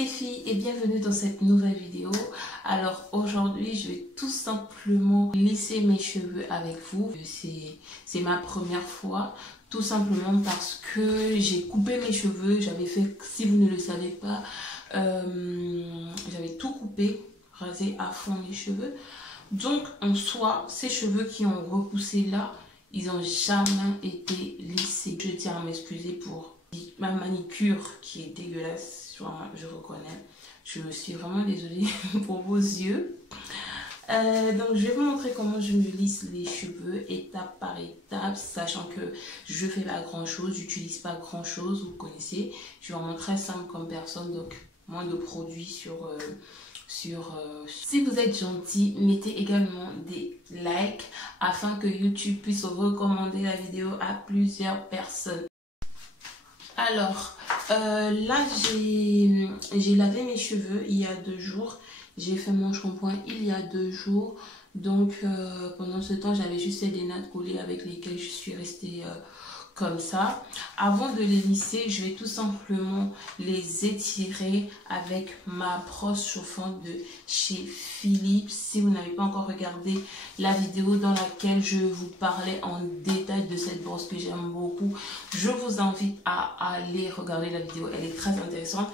les filles et bienvenue dans cette nouvelle vidéo. Alors aujourd'hui je vais tout simplement lisser mes cheveux avec vous. C'est ma première fois, tout simplement parce que j'ai coupé mes cheveux. J'avais fait, si vous ne le savez pas, j'avais tout coupé, rasé à fond mes cheveux. Donc en soi, ces cheveux qui ont repoussé là, ils n'ont jamais été lissés. Je tiens à m'excuser pour ma manicure qui est dégueulasse, je reconnais. Je suis vraiment désolée pour vos yeux. Donc je vais vous montrer comment je me lisse les cheveux étape par étape, sachant que je fais pas grand chose, j'utilise pas grand chose, vous connaissez. Je suis vraiment très simple comme personne, donc moins de produits sur... Si vous êtes gentil, mettez également des likes afin que YouTube puisse recommander la vidéo à plusieurs personnes. Alors, là j'ai lavé mes cheveux il y a 2 jours. J'ai fait mon shampoing il y a 2 jours. Donc pendant ce temps, j'avais juste des nattes collées avec lesquelles je suis restée comme ça. Avant de les lisser, je vais tout simplement les étirer avec ma brosse chauffante de chez Philips. Si vous n'avez pas encore regardé la vidéo dans laquelle je vous parlais en détail de cette brosse que j'aime beaucoup, je vous invite à aller regarder la vidéo. Elle est très intéressante.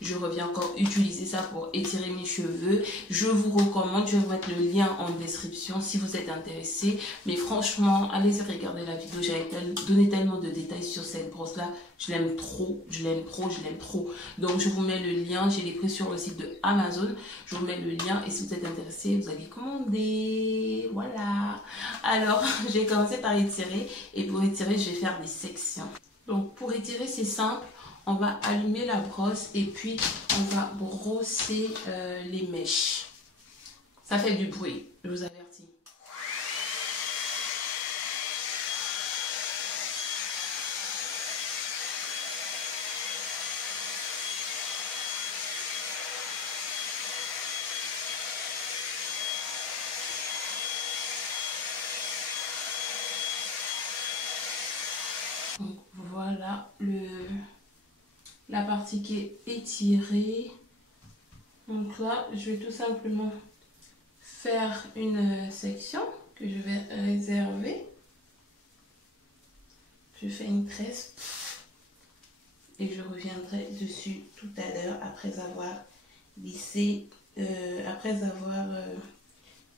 Je reviens encore utiliser ça pour étirer mes cheveux. Je vous recommande, je vais vous mettre le lien en description si vous êtes intéressé. Mais franchement, allez regarder la vidéo. J'avais donné tellement de détails sur cette brosse là. Je l'aime trop, je l'aime trop, je l'aime trop. Donc je vous mets le lien. J'ai les prix sur le site de Amazon. Je vous mets le lien et si vous êtes intéressé, vous allez commander. Voilà. Alors, je vais commencer par étirer. Et pour étirer, je vais faire des sections. Donc pour étirer, c'est simple. On va allumer la brosse et puis on va brosser les mèches. Ça fait du bruit, je vous avertis. Donc voilà la partie qui est étirée. Donc là, je vais tout simplement faire une section que je vais réserver. Je fais une tresse et je reviendrai dessus tout à l'heure après avoir lissé,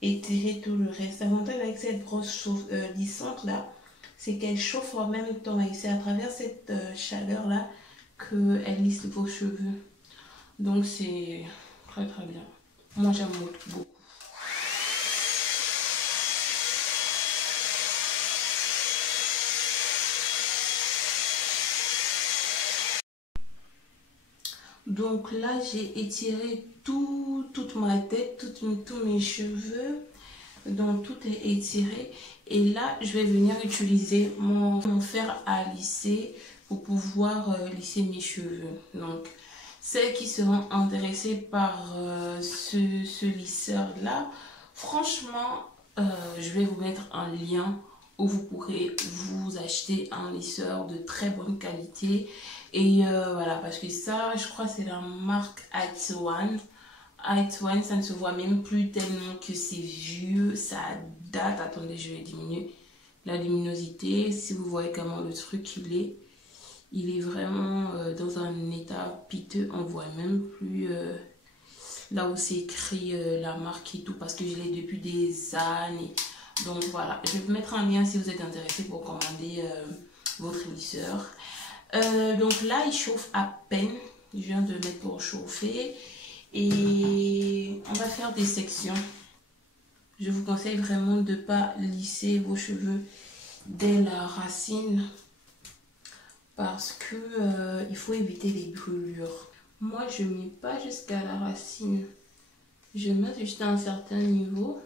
étiré tout le reste. L'avantage avec cette brosse lissante là, c'est qu'elle chauffe en même temps et c'est à travers cette chaleur là qu'elle lisse vos cheveux. Donc c'est très très bien. Moi j'aime beaucoup. Donc là j'ai étiré toute ma tête, tous mes cheveux. Donc tout est étiré. Et là je vais venir utiliser mon fer à lisser pour pouvoir lisser mes cheveux. Donc celles qui seront intéressées par ce lisseur là, franchement je vais vous mettre un lien où vous pourrez vous acheter un lisseur de très bonne qualité. Et voilà, parce que ça je crois c'est la marque H1. H1, ça ne se voit même plus tellement que c'est vieux, ça date. Attendez, je vais diminuer la luminosité. Si vous voyez comment le truc il est vraiment dans un état piteux. On voit même plus là où c'est écrit la marque et tout, parce que je l'ai depuis des années. Donc voilà, je vais vous mettre un lien si vous êtes intéressé pour commander votre lisseur. Donc là, il chauffe à peine. Je viens de le mettre pour chauffer. Et on va faire des sections. Je vous conseille vraiment de ne pas lisser vos cheveux dès la racine, parce que il faut éviter les brûlures. Moi je ne mets pas jusqu'à la racine, je mets juste à un certain niveau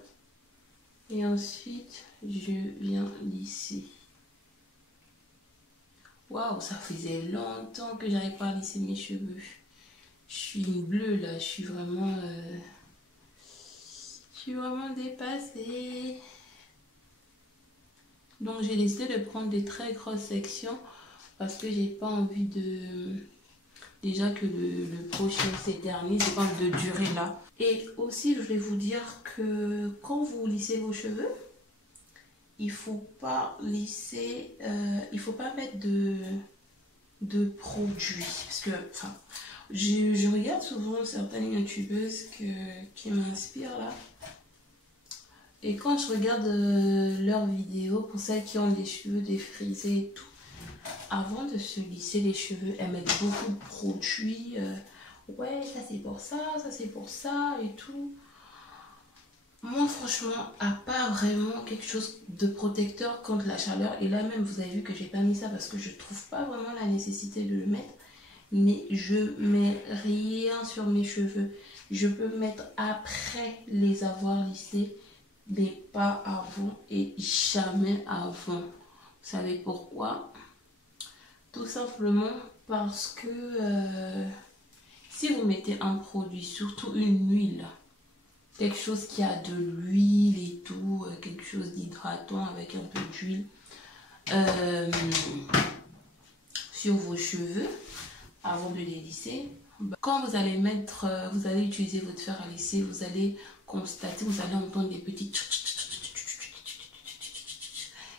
et ensuite je viens lisser. Waouh, ça faisait longtemps que j'arrivais pas à lisser mes cheveux. Je suis une bleue là, je suis vraiment dépassée. Donc j'ai décidé de prendre des très grosses sections parce que j'ai pas envie déjà que le prochain s'éternise, c'est pas de durer là. Et aussi, je vais vous dire que quand vous lissez vos cheveux, il faut pas lisser, il faut pas mettre de produits. Parce que, enfin, je regarde souvent certaines youtubeuses qui m'inspirent là. Et quand je regarde leurs vidéos, pour celles qui ont des cheveux défrisés et tout, avant de se lisser les cheveux, elles mettent beaucoup de produits. Ouais, ça c'est pour ça c'est pour ça et tout. Moi, franchement, à part vraiment quelque chose de protecteur contre la chaleur, et là même, vous avez vu que j'ai pas mis ça parce que je trouve pas vraiment la nécessité de le mettre, mais je mets rien sur mes cheveux. Je peux mettre après les avoir lissés, mais pas avant et jamais avant. Vous savez pourquoi? Tout simplement parce que si vous mettez un produit, surtout une huile, quelque chose qui a de l'huile et tout, quelque chose d'hydratant avec un peu d'huile sur vos cheveux avant de les lisser, quand vous allez mettre, vous allez utiliser votre fer à lisser, vous allez constater, vous allez entendre des petits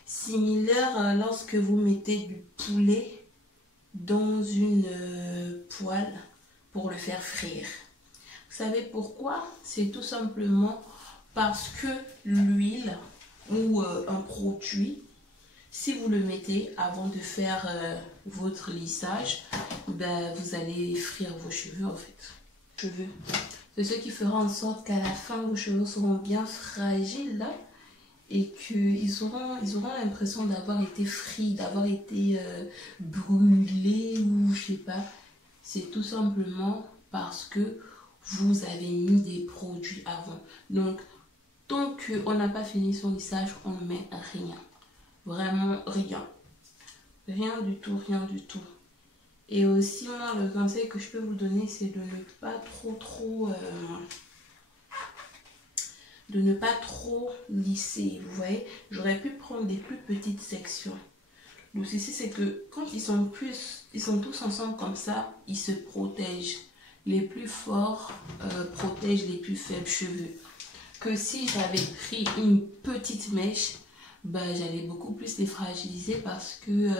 similaires lorsque vous mettez du poulet dans une poêle pour le faire frire. Vous savez pourquoi? C'est tout simplement parce que l'huile ou un produit, si vous le mettez avant de faire votre lissage, ben, vous allez frire vos cheveux en fait. C'est ce qui fera en sorte qu'à la fin, vos cheveux seront bien fragiles là, et qu'ils auront l'impression d'avoir été frits, d'avoir été brûlés ou je sais pas. C'est tout simplement parce que vous avez mis des produits avant. Donc, tant qu'on n'a pas fini son lissage, on ne met rien. Vraiment rien. Rien du tout, rien du tout. Et aussi, moi, le conseil que je peux vous donner, c'est de ne pas de ne pas trop lisser. Vous voyez, j'aurais pu prendre des plus petites sections. Le souci, c'est que quand ils sont tous ensemble comme ça, ils se protègent. Les plus forts protègent les plus faibles cheveux. Que si j'avais pris une petite mèche, bah, j'allais beaucoup plus les fragiliser parce que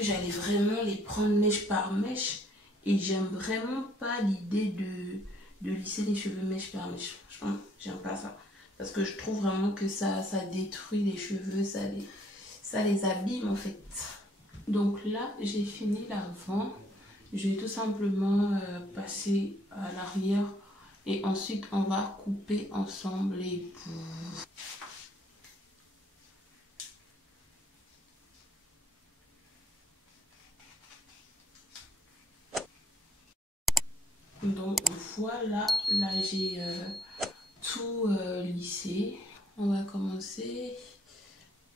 j'allais vraiment les prendre mèche par mèche. Et j'aime vraiment pas l'idée de lisser les cheveux mèche par mèche. Franchement, j'aime pas ça. Parce que je trouve vraiment que ça détruit les cheveux, ça les abîme en fait. Donc là, j'ai fini l'avant. Je vais tout simplement passer à l'arrière et ensuite on va couper ensemble les bouts. Donc voilà, là j'ai tout lissé. On va commencer.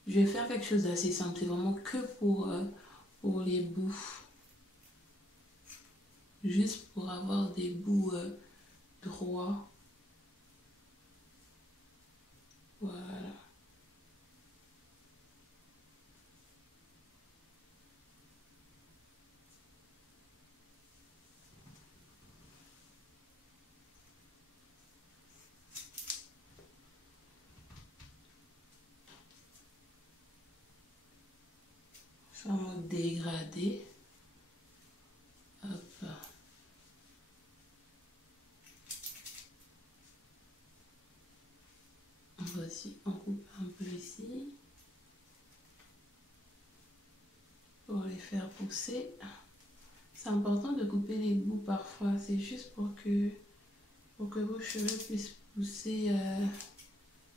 Je vais faire quelque chose d'assez simple, c'est vraiment que pour les bouts. Juste pour avoir des bouts droits. Voilà. Je vais vraiment dégrader. Hop. Voici, on coupe un peu ici. Pour les faire pousser. C'est important de couper les bouts parfois. C'est juste pour que vos cheveux puissent pousser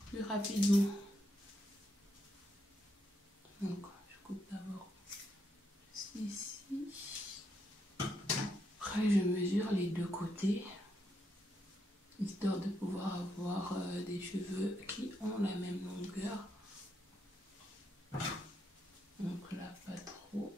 plus rapidement. Donc, je coupe d'abord juste ici. Après, je mesure les deux côtés, histoire de pouvoir avoir des cheveux qui ont la même longueur. Donc là, pas trop.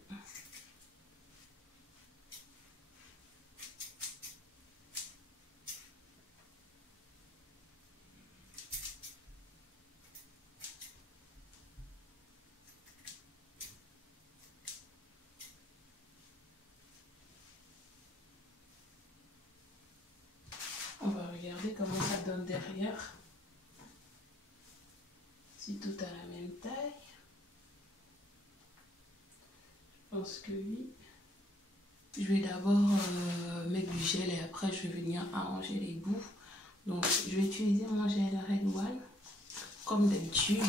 donne derrière. Si tout à la même taille. Je pense que oui. Je vais d'abord mettre du gel et après je vais venir arranger les bouts. Donc je vais utiliser mon gel Red One. Comme d'habitude,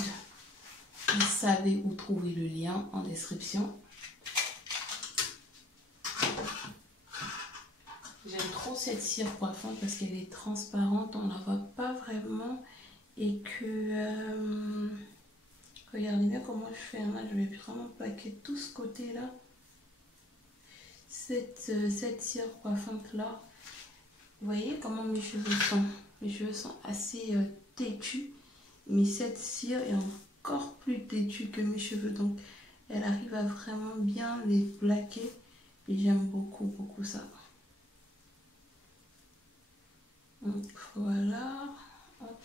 vous savez où trouver le lien en description. J'aime trop cette cire coiffante parce qu'elle est transparente, on ne la voit pas vraiment. Et que... regardez bien comment je fais. Là, je vais vraiment plaquer tout ce côté-là. Cette cire coiffante là, vous voyez comment mes cheveux sont. Mes cheveux sont assez têtus, mais cette cire est encore plus têtue que mes cheveux, donc elle arrive à vraiment bien les plaquer et j'aime beaucoup ça. Donc voilà. Hop.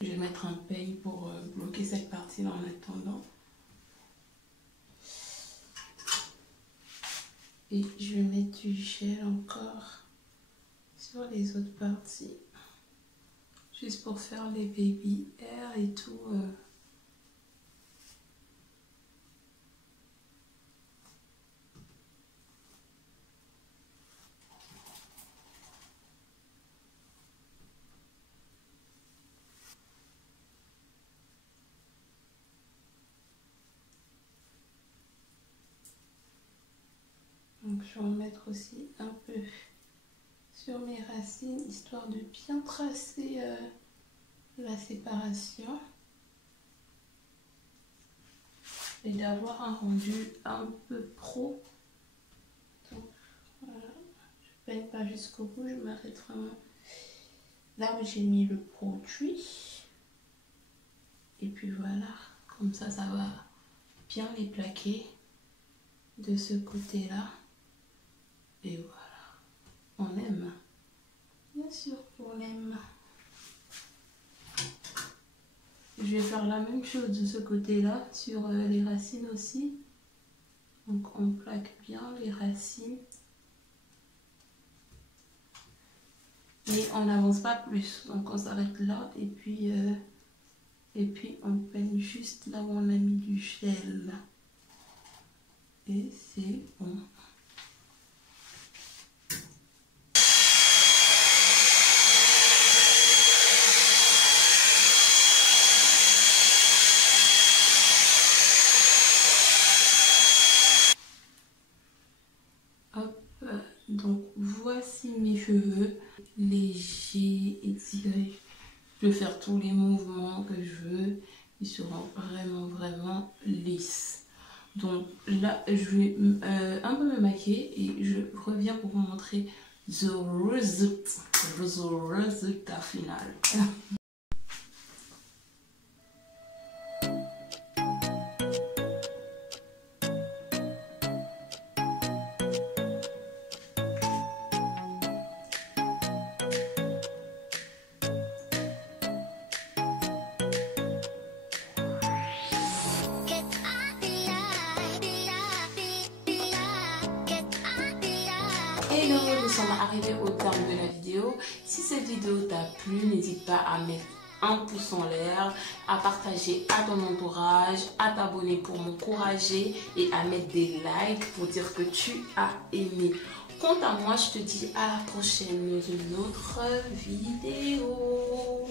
Je vais mettre un peigne pour bloquer cette partie-là en attendant. Et je vais mettre du gel encore sur les autres parties. Juste pour faire les baby hair et tout. Donc je vais en mettre aussi un peu sur mes racines, histoire de bien tracer la séparation. Et d'avoir un rendu un peu pro. Donc voilà, je ne peigne pas jusqu'au bout, je m'arrête vraiment là où j'ai mis le produit. Et puis voilà, comme ça va bien les plaquer de ce côté-là. Et voilà, on aime. Bien sûr qu'on aime. Je vais faire la même chose de ce côté-là, sur les racines aussi. Donc on plaque bien les racines. Mais on n'avance pas plus. Donc on s'arrête là et puis on peigne juste là où on a mis du gel. Et c'est bon. Donc voici mes cheveux légers, étirés. Je peux faire tous les mouvements que je veux. Ils seront vraiment lisses. Donc là, je vais un peu me maquiller et je reviens pour vous montrer the résultat final. Hello, nous sommes arrivés au terme de la vidéo. Si cette vidéo t'a plu, n'hésite pas à mettre un pouce en l'air, à partager à ton entourage, à t'abonner pour m'encourager et à mettre des likes pour dire que tu as aimé. Quant à moi, je te dis à la prochaine dans une autre vidéo.